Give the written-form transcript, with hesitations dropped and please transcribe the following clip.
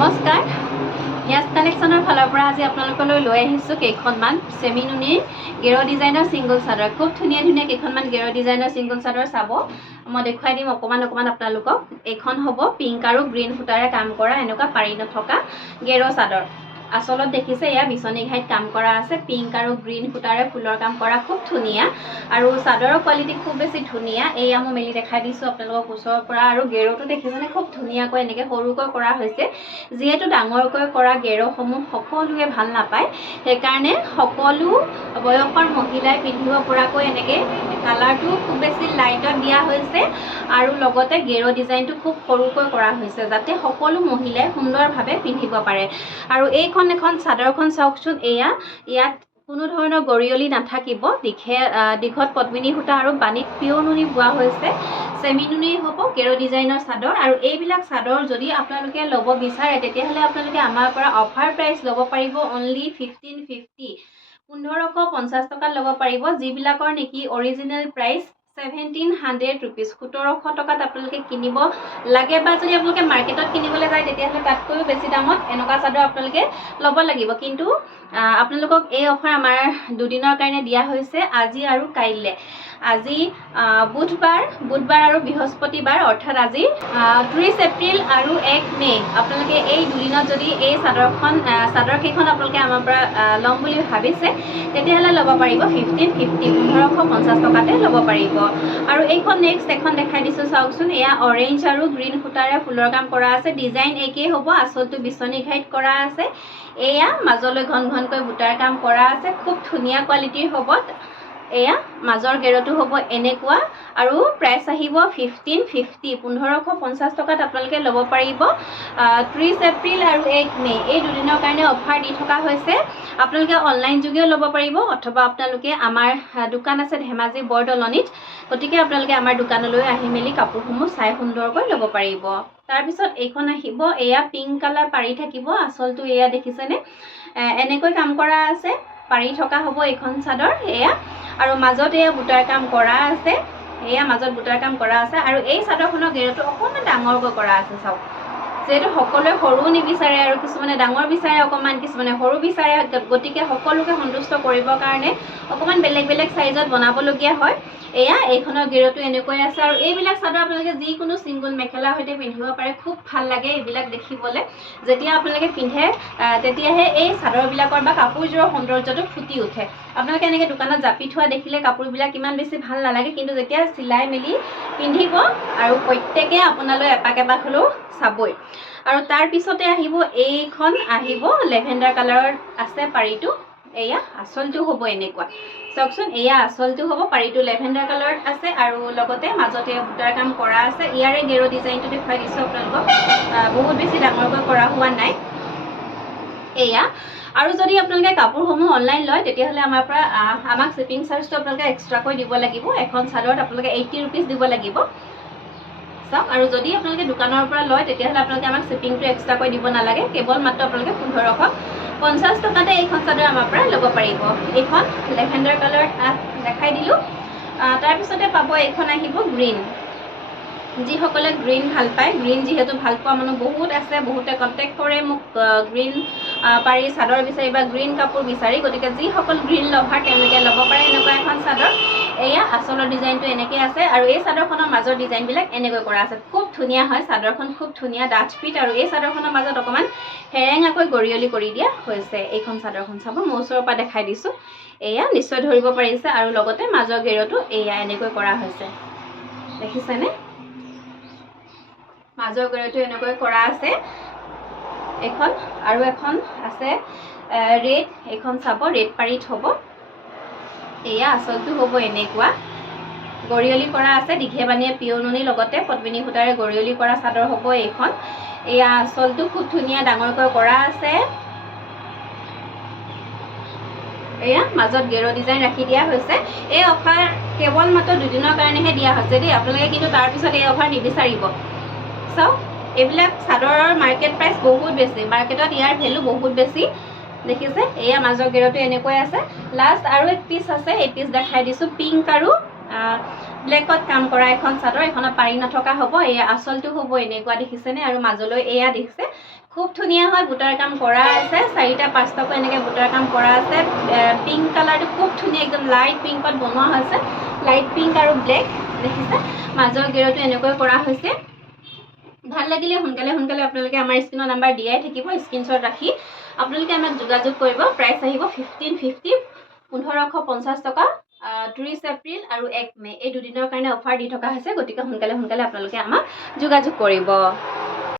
নমস্কাৰ ইয়াস কালেকশ্যনৰ ফালৰ পৰা আজি আপোনালোকলৈ লৈ আহিছোঁ কেইখনমান সেমি নুনিৰ গেৰ ডিজাইনৰ সিংগল চাদৰ খুব ধুনীয়া ধুনীয়া কেইখনমান গেৰ ডিজাইনৰ সিংগল চাদৰ চাব মই দেখুৱাই দিম অকমান আপোনালোকক এইখন হ'ব পিংক আৰু গ্ৰীণ সূতাৰে কাম কৰা এনেকুৱা পাৰি নথকা গেৰ চাদৰ আসলত দেখিছে ইয়া বিছনী ঘাইত কাম কৰা আছে পিংক আৰু গ্ৰীণ সূতাৰে ফুলৰ কাম কৰা খুব ধুনীয়া আৰু চাদৰৰ কোৱালিটি খুব বেছি ধুনীয়া এয়া মই মেলি দেখাই দিছোঁ আপোনালোকক ওচৰৰ পৰা আৰু গেৰটো দেখিছেনে খুব ধুনীয়াকৈ এনেকৈ সৰুকৈ কৰা হৈছে যিহেতু ডাঙৰকৈ কৰা গেৰসমূহ সকলোৱে ভাল নাপায় সেইকাৰণে সকলো বয়সৰ মহিলাই পিন্ধিব পৰাকৈ এনেকৈ কালাৰটো খুব বেছি লাইটত দিয়া হৈছে আৰু লগতে গেৰ ডিজাইনটো খুব সৰুকৈ কৰা হৈছে যাতে সকলো মহিলাই সুন্দৰভাৱে পিন্ধিব পাৰে আৰু এইখন এখন চাদৰখন চাওকচোন ইয়াত কোনো ধৰণৰ গৰিয়লি নাথাকিব দীঘত পদ্মিনী সূতা আৰু বাণীত পিয়ৰ নুনি বোৱা হৈছে সেমি নুনি হ'ব গেৰ ডিজাইনৰ চাদৰ আৰু এইবিলাক চাদৰ যদি আপোনালোকে ল'ব বিচাৰে তেতিয়াহ'লে আপোনালোকে আমাৰ পৰা অফাৰ প্ৰাইচ ল'ব পাৰিব অনলি 1550 1550 টকাত ল'ব পাৰিব যিবিলাকৰ নেকি অৰিজিনেল প্ৰাইচ 1700 रुपीज 1700 টকাত আপোনালোকে কিনিব লাগে বা যদি আপোনালোকে মাৰ্কেটত কিনিবলৈ যায় তেতিয়াহ'লে তাতকৈও বেছি দামত এনেকুৱা চাদৰ আপোনালোকে ল'ব লাগিব কিন্তু আপোনালোকক এই অফাৰ আমাৰ দুদিনৰ কাৰণে দিয়া হৈছে আজি আৰু কাইলৈ আজি বুধবাৰ আৰু বৃহস্পতিবাৰ অৰ্থাৎ আজি 30 এপ্ৰিল আৰু 1 মে আপোনালোকে এই দুদিনত যদি এই চাদৰ কেইখন আপোনালোকে আমাৰ পৰা ল'ম বুলি ভাবিছে তেতিয়াহ'লে ল'ব পাৰিব 1550 টকাতে ল'ব পাৰিব আৰু এইখন নেক্সট এখন দেখাই দিছোঁ চাওকচোন এয়া অৰেঞ্জ আৰু গ্ৰীণ সূতাৰে ফুলৰ কাম কৰা আছে ডিজাইন একেই হ'ব আচলটো বিছনী ঘাইত কৰা আছে এয়া মাজলৈ ঘনকৈ বুটাৰ কাম কৰা আছে খুব ধুনীয়া কোৱালিটিৰ হ'ব এয়া মাজৰ গেৰটো হ'ব এনেকুৱা আৰু প্ৰাইচ আহিব 1550 টকাত আপোনালোকে ল'ব পাৰিব 30 এপ্ৰিল আৰু 1 মে এই দুদিনৰ কাৰণে অফাৰ দি থকা হৈছে আপোনালোকে অনলাইন যোগেও ল'ব পাৰিব অথবা আপোনালোকে আমাৰ দোকান আছে ধেমাজি বৰদলনিত গতিকে আপোনালোকে আমাৰ দোকানলৈ আহি মেলি কাপোৰসমূহ চাই সুন্দৰকৈ ল'ব পাৰিব তাৰপিছত এইখন আহিব এয়া পিংক কালাৰ পাৰি থাকিব আচলটো এয়া দেখিছেনে এনেকৈ কাম কৰা আছে পাৰি থকা হ'ব এইখন চাদৰ এয়া আৰু মাজত এয়া বুটাৰ কাম কৰা আছে এয়া মাজত বুটাৰ কাম কৰা আছে আৰু এই চাদৰখনৰ গেৰটো অকণমান ডাঙৰকৈ কৰা আছে চাওক যেহেতু সকলোৱে সৰু নিবিচাৰে আৰু কিছুমানে ডাঙৰ বিচাৰে অকণমান কিছুমানে সৰু বিচাৰে গতিকে সকলোকে সন্তুষ্ট কৰিবৰ কাৰণে অকণমান বেলেগ চাইজত বনাবলগীয়া হয় এয়া এইখনৰ গেৰটো এনেকৈ আছে আৰু এইবিলাক চাদৰ আপোনালোকে যিকোনো ছিংগল মেখেলাৰ সৈতে পিন্ধিব পাৰে খুব ভাল লাগে এইবিলাক দেখিবলৈ যেতিয়া আপোনালোকে পিন্ধে তেতিয়াহে এই চাদৰবিলাকৰ বা কাপোৰযোৰৰ সৌন্দৰ্যটো ফুটি উঠে আপোনালোকে এনেকৈ দোকানত জাপি থোৱা দেখিলে কাপোৰবিলাক ইমান বেছি ভাল নালাগে কিন্তু যেতিয়া চিলাই মেলি পিন্ধিব আৰু প্ৰত্যেকে আপোনালৈ এপাক হ'লেও চাবই আৰু তাৰ পিছতে আহিব এইখন আহিব লেভেণ্ডাৰ কালাৰৰ আছে পাৰিটো এয়া আচলটো হ'ব এনেকুৱা চাওকচোন এয়া আচলটো হ'ব পাৰিটো লেভেণ্ডাৰ কালাৰত আছে আৰু লগতে মাজতে বুটাৰ কাম কৰা আছে ইয়াৰে গেৰ ডিজাইনটো দেখুৱাই দিছোঁ আপোনালোকক বহুত বেছি ডাঙৰকৈ কৰা হোৱা নাই এয়া আৰু যদি আপোনালোকে কাপোৰসমূহ অনলাইন লয় তেতিয়াহ'লে আমাৰ পৰা আমাক শ্বিপিং চাৰ্জটো আপোনালোকে এক্সট্ৰাকৈ দিব লাগিব এখন চাদৰত আপোনালোকে 80 ৰুপিজ দিব লাগিব চাওক আৰু যদি আপোনালোকে দোকানৰ পৰা লয় তেতিয়াহ'লে আপোনালোকে আমাক শ্বিপিংটো এক্সট্ৰাকৈ দিব নালাগে কেৱল মাত্ৰ আপোনালোকে 1550 টকাতে এইখন চাদৰ আমাৰ পৰা ল'ব পাৰিব এইখন লেভেণ্ডাৰ কালাৰত দেখাই দিলোঁ তাৰপিছতে পাব এইখন আহিব গ্ৰীণ যিসকলে গ্ৰীণ ভাল পায় গ্ৰীণ যিহেতু ভাল পোৱা মানুহ বহুত আছে বহুতে কণ্টেক্ট কৰে মোক গ্ৰীণ পাৰি চাদৰ বিচাৰি বা গ্ৰীণ কাপোৰ বিচাৰি গতিকে যিসকল গ্ৰীণ লভাৰ তেওঁলোকে ল'ব পাৰে এনেকুৱা এখন চাদৰ এয়া আচলৰ ডিজাইনটো এনেকৈ আছে আৰু এই চাদৰখনৰ মাজৰ ডিজাইনবিলাক এনেকৈ কৰা আছে খুব ধুনীয়া হয় চাদৰখন খুব ধুনীয়া ডাঠ ফিট আৰু এই চাদৰখনৰ মাজত অকণমান হেৰেঙাকৈ গৰিয়লি কৰি দিয়া হৈছে এইখন চাদৰখন চাব মই ওচৰৰ পৰা দেখাই দিছোঁ এয়া নিশ্চয় ধৰিব পাৰিছে আৰু লগতে মাজৰ গেৰটো এয়া এনেকৈ কৰা হৈছে দেখিছেনে মাজৰ গেৰটো এনেকৈ কৰা আছে এখন আৰু এখন আছে ৰেড এইখন চাব ৰেড পাৰিত হ'ব এয়া আচলটো হ'ব এনেকুৱা গৰিয়লি কৰা আছে দীঘে বানীয়ে পিয়ৰ নুনি লগতে পদ্মিনী সূতাৰে গৰিয়লি কৰা চাদৰ হ'ব এইখন এয়া আচলটো খুব ধুনীয়া ডাঙৰকৈ কৰা আছে এয়া মাজত গেৰ ডিজাইন ৰাখি দিয়া হৈছে এই অফাৰ কেৱল মাত্ৰ দুদিনৰ কাৰণেহে দিয়া হৈছে দেই আপোনালোকে কিন্তু তাৰপিছত এই অফাৰ নিবিচাৰিব চাওক এইবিলাক চাদৰৰ মাৰ্কেট প্ৰাইচ বহুত বেছি মাৰ্কেটত ইয়াৰ ভেলু বহুত বেছি দেখিছে এয়া মাজৰ গেৰটো এনেকৈ আছে লাষ্ট আৰু এক পিচ আছে এই পিচ দেখাই দিছোঁ পিংক আৰু ব্লেকত কাম কৰা এখন চাদৰ, এখনত পাৰি নথকা হ'ব। এয়া আঁচলটো হ'ব এনেকুৱা দেখিছেনে, আৰু মাজলৈ এয়া দেখিছে খুব ধুনীয়া হয়, বুটাৰ কাম কৰা আছে, 4টা 5টাকৈ এনেকৈ বুটাৰ কাম কৰা আছে। পিংক কালাৰটো খুব ধুনীয়া, একদম লাইট পিংকত বনোৱা হৈছে, লাইট পিংক আৰু ব্লেক দেখিছে, মাজৰ গেৰটো এনেকৈ কৰা হৈছে। ভাল লাগিলে সোনকালে আপোনালোকে আমাৰ স্ক্ৰীনৰ নাম্বাৰ দিয়াই থাকিব, স্ক্ৰীনশ্বট ৰাখি আপোনালোকে আমাক যোগাযোগ কৰিব। প্ৰাইচ আহিব 1550, 1550 টকা। 30 এপ্ৰিল আৰু 1 মে এই দুদিনৰ কাৰণে অফাৰ দি থকা হৈছে, গতিকে সোনকালে আপোনালোকে আমাক যোগাযোগ কৰিব।